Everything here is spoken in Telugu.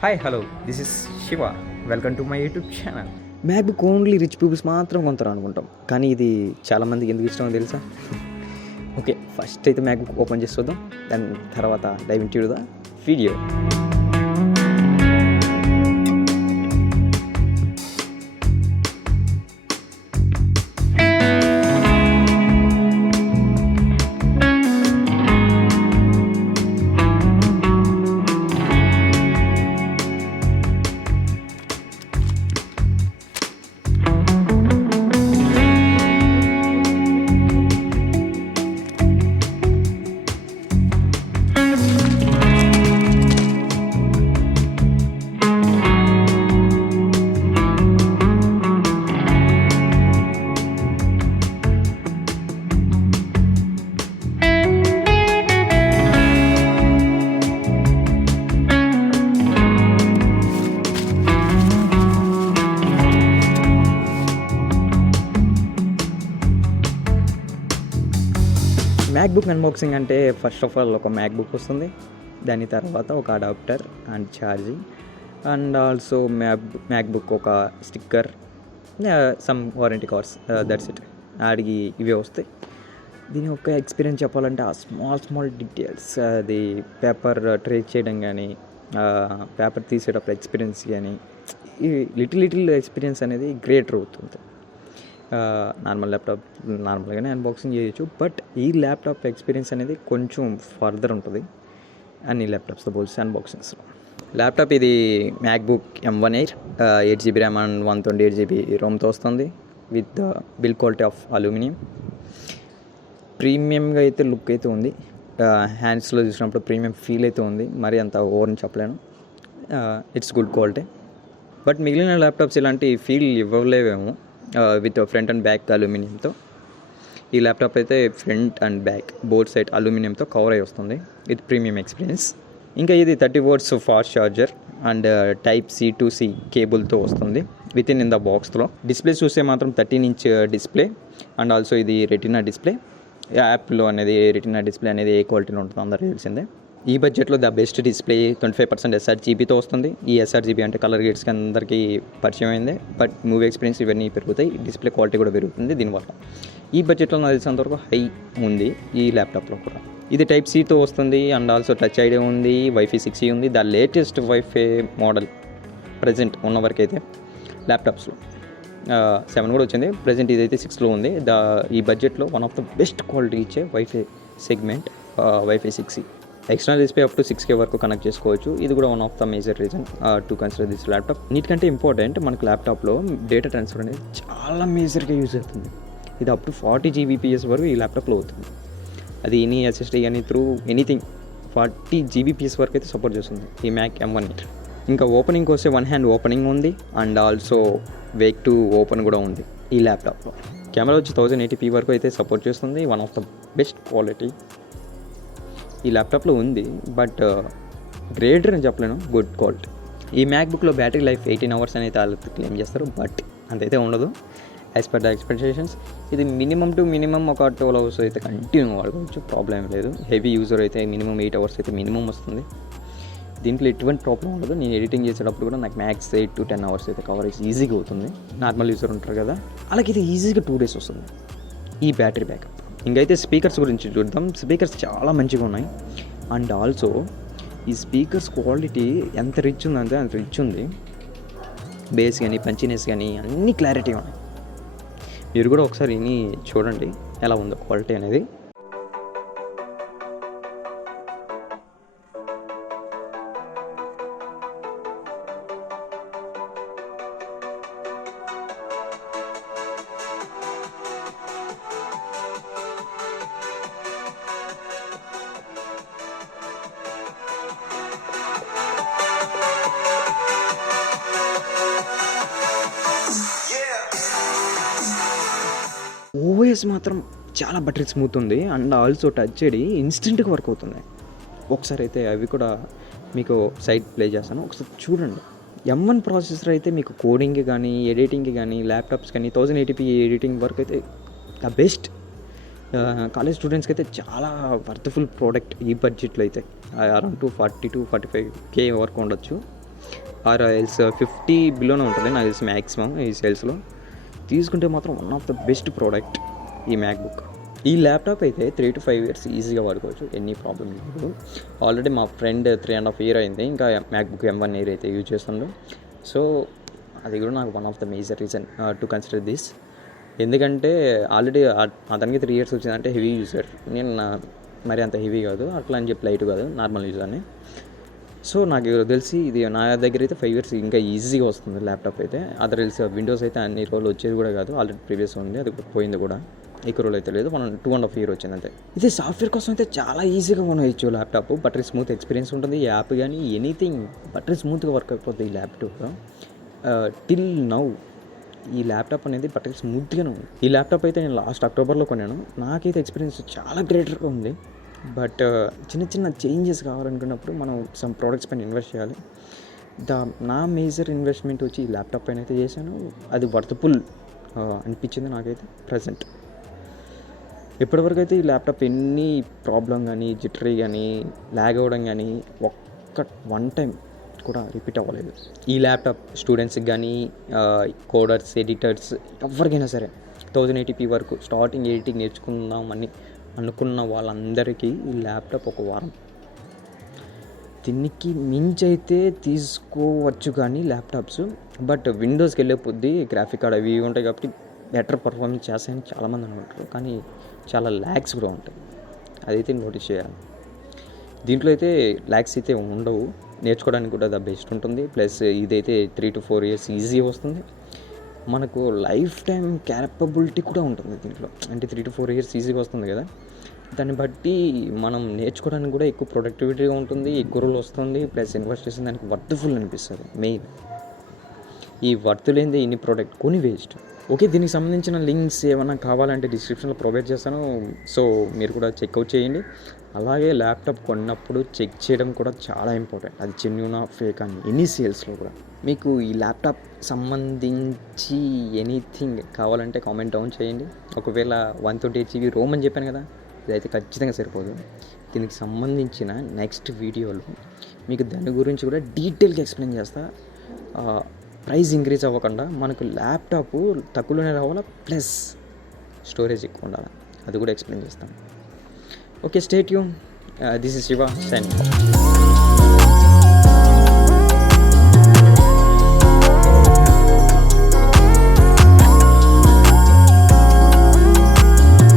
Hi hello this is Shiva. Welcome to my YouTube channel. MacBook only rich peoples మాత్రం కొంటారు అనుకుంటాం, కానీ ఇది చాలామందికి ఎందుకు ఇష్టమో తెలుసా? ఓకే, ఫస్ట్ అయితే మ్యాక్బుక్ ఓపెన్ చేసి చూద్దాం, దాని తర్వాత dive into the video. MacBook unboxing అంటే ఫస్ట్ ఆఫ్ ఆల్ ఒక మ్యాక్బుక్ వస్తుంది, దాని తర్వాత ఒక adapter and charging and also MacBook ఒక sticker, some warranty cards, that's it. ఆడికి ఇవే వస్తాయి. దీని యొక్క ఎక్స్పీరియన్స్ చెప్పాలంటే ఆ స్మాల్ డీటెయిల్స్, అది పేపర్ ట్రేస్ చేయడం కానీ, పేపర్ తీసేటప్పుడు ఎక్స్పీరియన్స్ కానీ, ఈ లిటిల్ ఎక్స్పీరియన్స్ అనేది గ్రేటర్ అవుతుంది. నార్మల్ ల్యాప్టాప్ నార్మల్గానే అన్బాక్సింగ్ చేయొచ్చు, బట్ ఈ ల్యాప్టాప్ ఎక్స్పీరియన్స్ అనేది కొంచెం ఫర్దర్ ఉంటుంది అన్ని ల్యాప్టాప్స్తో పోల్చి అన్బాక్సింగ్స్లో. ల్యాప్టాప్ ఇది MacBook M1 Air, 8GB RAM and 128GB రోమ్తో వస్తుంది with build quality of aluminium. ప్రీమియంగా అయితే లుక్ అయితే ఉంది, హ్యాండ్స్లో చూసినప్పుడు ప్రీమియం ఫీల్ అయితే ఉంది, మరి అంత ఓవర్ని చెప్పలేను. ఇట్స్ గుడ్ క్వాలిటీ, బట్ మిగిలిన ల్యాప్టాప్స్ ఇలాంటి ఫీల్ ఇవ్వలేవేమో. విత్ ఫ్రంట్ అండ్ బ్యాక్ అల్యూమినియంతో ఈ ల్యాప్టాప్ అయితే front and back both side అల్యూమినియంతో కవర్ అయి వస్తుంది విత్ ప్రీమియం ఎక్స్పీరియన్స్. ఇంకా ఇది 30 watts fast charger and Type-C to C కేబుల్తో వస్తుంది విత్ ఇన్ ద బాక్స్లో. డిస్ప్లే చూస్తే మాత్రం 13-inch డిస్ప్లే అండ్ ఆల్సో ఇది రెటినా డిస్ప్లే. యాప్లో అనేది రెటినా డిస్ప్లే అనేది ఏ క్వాలిటీలో ఉంటుందో అందరికీ తెలిసిందే. ఈ బడ్జెట్లో ద బెస్ట్ డిస్ప్లే 25% sRGBతో వస్తుంది. ఈ sRGB అంటే కలర్ గేట్స్కి అందరికీ పరిచయం అయిందే, బట్ మూవీ ఎక్స్పీరియన్స్ ఇవన్నీ పెరుగుతాయి, డిస్ప్లే క్వాలిటీ కూడా పెరుగుతుంది దీనివల్ల. ఈ బడ్జెట్లో నాకు తెలిసినంతవరకు హై ఉంది ఈ ల్యాప్టాప్లో కూడా. ఇది Type-Cతో వస్తుంది అండ్ ఆల్సో టచ్ ఐడి ఉంది, Wi-Fi 6E ఉంది. The latest Wi-Fi model present ఉన్న వరకు అయితే ల్యాప్టాప్స్లో 7 కూడా వచ్చింది, ప్రజెంట్ ఇదైతే 6లో ఉంది. ఈ బడ్జెట్లో one of the best quality ఇచ్చే Wi-Fi segment Wi-Fi 6E. External display up to 6K వరకు కనెక్ట్ చేసుకోవచ్చు. ఇది కూడా one of the major reason to consider this laptop. నీటికంటే ఇంపార్టెంట్ మనకు ల్యాప్టాప్లో డేటా ట్రాన్స్ఫర్ అనేది చాలా మేజర్గా యూజ్ అవుతుంది. ఇది అప్ టు 40 Gbps వరకు ఈ ల్యాప్టాప్లో అవుతుంది. అది ఎనీ SSD కానీ త్రూ ఎనీథింగ్ 40 Gbps వరకు అయితే సపోర్ట్ చేస్తుంది ఈ మ్యాక్ M1 Air. ఇంకా ఓపెనింగ్కి వస్తే వన్ హ్యాండ్ ఓపెనింగ్ ఉంది and also Wake to open కూడా ఉంది ఈ ల్యాప్టాప్లో. కెమెరా వచ్చి 1080p వరకు అయితే సపోర్ట్ చేస్తుంది, one of the best quality ఈ ల్యాప్టాప్లో ఉంది, బట్ గ్రేటర్ అని చెప్పలేను, గుడ్ క్వాలిటీ. ఈ మ్యాక్బుక్లో బ్యాటరీ లైఫ్ 18 hours అనేది వాళ్ళు క్లెయిమ్ చేస్తారు, బట్ అంతైతే ఉండదు యాజ్ పర్ ద ఎక్స్పెక్టేషన్స్. ఇది మినిమం ఒక 12 hours అయితే కంటిన్యూ వాడుకోవచ్చు, ప్రాబ్లం లేదు. హెవీ యూజర్ అయితే మినిమం 8 hours అయితే మినిమం వస్తుంది. దీంట్లో ఎటువంటి ప్రాబ్లం ఉండదు. నేను ఎడిటింగ్ చేసేటప్పుడు కూడా నాకు మ్యాక్స్ 8 to 10 hours అయితే కవరేజ్ ఈజీగా అవుతుంది. నార్మల్ యూజర్ ఉంటారు కదా, అలాగే ఇది ఈజీగా 2 days వస్తుంది ఈ బ్యాటరీ బ్యాకప్. ఇంకైతే స్పీకర్స్ గురించి చూద్దాం. స్పీకర్స్ చాలా మంచిగా ఉన్నాయి అండ్ ఆల్సో ఈ స్పీకర్స్ క్వాలిటీ ఎంత రిచ్ ఉందంటే అంత రిచ్ ఉంది. బేస్ కానీ పంచినెస్ కానీ అన్నీ క్లారిటీగా ఉన్నాయి. మీరు కూడా ఒకసారి విని చూడండి ఎలా ఉందో క్వాలిటీ అనేది. ఓఎస్ మాత్రం చాలా బటరీ స్మూత్ ఉంది అండ్ ఆల్సో టచ్ ఐడి ఇన్స్టెంట్గా వర్క్ అవుతుంది. ఒకసారి అయితే అవి కూడా మీకు సైడ్ ప్లే చేస్తాను, ఒకసారి చూడండి. M1 ప్రాసెసర్ అయితే మీకు కోడింగ్కి కానీ ఎడిటింగ్కి కానీ ల్యాప్టాప్స్ కానీ 1080p ఎడిటింగ్ వర్క్ అయితే ద బెస్ట్. కాలేజ్ స్టూడెంట్స్కి అయితే చాలా వర్త్ఫుల్ ప్రోడక్ట్ ఈ బడ్జెట్లో అయితే. అరౌండ్ 40 to 45K వరకు ఉండొచ్చు. ఆర్ ఎల్స్ 50 బిలోనే ఉంటుంది నాకు తెలిసి మ్యాక్సిమం ఈ సేల్స్లో. తీసుకుంటే మాత్రం one of the best product ఈ మ్యాక్బుక్. ఈ ల్యాప్టాప్ అయితే 3 to 5 years ఈజీగా వాడుకోవచ్చు, ఎనీ ప్రాబ్లం లేదు. ఆల్రెడీ మా ఫ్రెండ్ 3.5 years అయింది ఇంకా మ్యాక్బుక్ M1 Air అయితే యూజ్ చేస్తుండో. సో అది కూడా నాకు one of the major reason to consider this. ఎందుకంటే ఆల్రెడీ అతనికి 3 years వచ్చిందంటే హెవీ యూజర్, నేను మరి అంత హెవీ కాదు, అట్లా అని చెప్పి లైట్ కాదు, నార్మల్ యూజర్ని. సో నాకు తెలిసి ఇది నా దగ్గర అయితే 5 years ఇంకా ఈజీగా వస్తుంది ల్యాప్టాప్ అయితే. అదర్ తెలిసి విండోస్ అయితే అన్ని రోజులు వచ్చేది కూడా కాదు, ఆల్రెడీ ప్రీవియస్ ఉంది, అది పోయింది కూడా, ఎక్కువ రోజులు అయితే లేదు, 2.5 years వచ్చింది అంతే. ఇది సాఫ్ట్వేర్ కోసం అయితే చాలా ఈజీగా కొనవచ్చు ల్యాప్టాప్. బటరీ స్మూత్ ఎక్స్పీరియన్స్ ఉంటుంది, యాప్ కానీ ఎనీథింగ్ బటరీ స్మూత్గా వర్క్ అయిపోతుంది ఈ ల్యాప్టాప్లో. టిల్ నౌ ఈ ల్యాప్టాప్ అనేది బటరీ స్మూత్గానే ఉంది. ఈ ల్యాప్టాప్ అయితే నేను లాస్ట్ అక్టోబర్లో కొన్నాను, నాకైతే ఎక్స్పీరియన్స్ చాలా గ్రేటర్గా ఉంది. బట్ చిన్న చిన్న చేంజెస్ కావాలనుకున్నప్పుడు మనం సమ్ ప్రోడక్ట్స్ పైన ఇన్వెస్ట్ చేయాలి. నా మేజర్ ఇన్వెస్ట్మెంట్ వచ్చి ఈ ల్యాప్టాప్ పైన అయితే చేశాను, అది వర్త్ఫుల్ అనిపించింది నాకైతే ప్రజెంట్. ఇప్పటివరకు అయితే ఈ ల్యాప్టాప్ ఎన్ని ప్రాబ్లం కానీ, జిటరీ కానీ, ల్యాగ్ అవ్వడం కానీ వన్ టైం కూడా రిపీట్ అవ్వలేదు. ఈ ల్యాప్టాప్ స్టూడెంట్స్కి కానీ, కోడర్స్, ఎడిటర్స్, ఎవరికైనా సరే 1080p వరకు స్టార్టింగ్ ఎడిటింగ్ నేర్చుకుందామని అనుకున్న వాళ్ళందరికీ ఈ ల్యాప్టాప్ ఒక వారం. దీనికి మించి అయితే తీసుకోవచ్చు కానీ ల్యాప్టాప్స్, బట్ విండోస్కి వెళ్ళే కొద్దీ గ్రాఫిక్ కార్డ్ అవి ఉంటాయి కాబట్టి బెటర్ పర్ఫార్మెన్స్ చేస్తాయని చాలామంది అనుకుంటారు, కానీ చాలా ల్యాగ్స్ కూడా ఉంటాయి, అదైతే నోటీస్ చేయాలి. దీంట్లో అయితే ల్యాగ్స్ అయితే ఉండవు, నేర్చుకోవడానికి కూడా ద బెస్ట్ ఉంటుంది. ప్లస్ ఇదైతే 3 to 4 years ఈజీ వస్తుంది, మనకు లైఫ్ టైం క్యాపబిలిటీ కూడా ఉంటుంది దీంట్లో. అంటే 3 to 4 years ఈజీగా వస్తుంది కదా, దాన్ని బట్టి మనం నేర్చుకోవడానికి కూడా ఎక్కువ ప్రొడక్టివిటీగా ఉంటుంది, ఎక్కువ రోజులు వస్తుంది. ప్లస్ ఇన్వెస్ట్ చేసిన దానికి వర్త్ఫుల్ అనిపిస్తుంది. మెయిన్ ఈ వర్త్ లేనిదే ఇన్ని ప్రోడక్ట్ కొని వేస్ట్. ఓకే, దీనికి సంబంధించిన లింక్స్ ఏమైనా కావాలంటే డిస్క్రిప్షన్లో ప్రొవైడ్ చేస్తాను, సో మీరు కూడా చెక్అవుట్ చేయండి. అలాగే ల్యాప్టాప్ కొన్నప్పుడు చెక్ చేయడం కూడా చాలా ఇంపార్టెంట్, అది జెన్యూనా ఫేక్ అని ఎనీ సేల్స్లో కూడా. మీకు ఈ ల్యాప్టాప్ సంబంధించి ఎనీథింగ్ కావాలంటే కామెంట్ డౌన్ చేయండి. ఒకవేళ 128 GB రోమ్ అని చెప్పాను కదా, ఇదైతే ఖచ్చితంగా సరిపోదు. దీనికి సంబంధించిన నెక్స్ట్ వీడియోలో మీకు దాని గురించి కూడా డీటెయిల్గా ఎక్స్ప్లెయిన్ చేస్తా. ప్రైస్ ఇంక్రీజ్ అవ్వకుండా మనకు ల్యాప్టాప్ తక్కువలోనే రావాలా, ప్లస్ స్టోరేజ్ ఎక్కువ ఉండాలి, అది కూడా ఎక్స్ప్లెయిన్ చేస్తాను. Okay, stay tune. This is Shiva signing off.